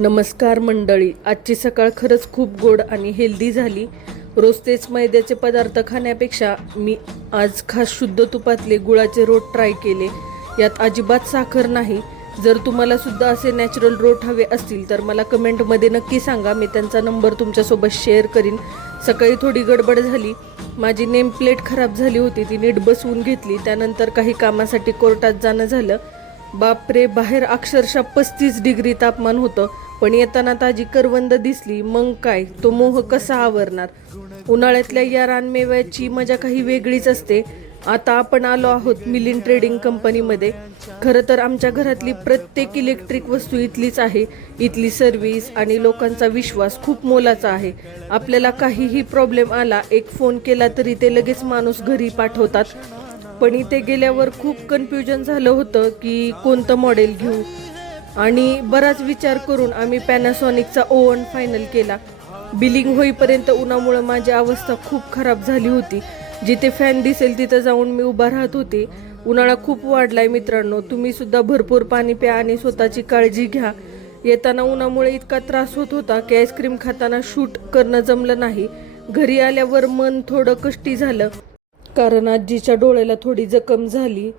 नमस्कार मंडळी, आजची सकाळ खरंच खूप गोड आणि हेल्दी झाली. रोज तेच मैद्याचे पदार्थ खाण्यापेक्षा मी आज खास शुद्ध तुपातले गुळाचे रोट ट्राय केले. यात अजिबात साखर नाही. जर तुम्हाला सुद्धा असे नॅचरल रोट हवे असतील तर मला कमेंटमध्ये नक्की सांगा. मी त्यांचा नंबर तुमच्यासोबत शेअर करीन. सकाळी थोडी गडबड झाली. माझी नेम प्लेट खराब झाली होती, ती नीट बसवून घेतली. त्यानंतर काही कामासाठी कोर्टात जाणं झालं. बापरे, बाहेर अक्षरशः 35 डिग्री तापमान होतं. पण येताना ताजी करवंद दिसली. मग काय, तो मोह कसा आवरणार. उन्हाळ्यातल्या या रानमेव्याची मजा काही वेगळीच असते. आता आपण आलो आहोत मिलिंद ट्रेडिंग कंपनीमध्ये. खरं तर आमच्या घरातली प्रत्येक इलेक्ट्रिक वस्तू इथलीच आहे. इथली सर्व्हिस आणि लोकांचा विश्वास खूप मोलाचा आहे. आपल्याला काहीही प्रॉब्लेम आला, एक फोन केला तरी ते लगेच माणूस घरी पाठवतात. पण इथे गेल्यावर खूप कन्फ्युजन झालं होतं की कोणतं मॉडेल घेऊ. आणि बराच विचार करून आम्ही पॅनासॉनिकचा ओव्हन फायनल केला. बिलिंग होईपर्यंत उन्हामुळे माझी अवस्था खूप खराब झाली होती. जिथे फॅन दिसेल तिथं जाऊन मी उभा राहत होते. उन्हाळा खूप वाढलाय मित्रांनो. तुम्ही सुद्धा भरपूर पाणी प्या आणि स्वतःची काळजी घ्या. येताना उन्हामुळे इतका त्रास होत होता की आईस्क्रीम खाताना शूट करणं जमलं नाही. घरी आल्यावर मन थोडं कष्टी झालं, कारण आजीच्या डोळ्याला थोडी जखम झाली.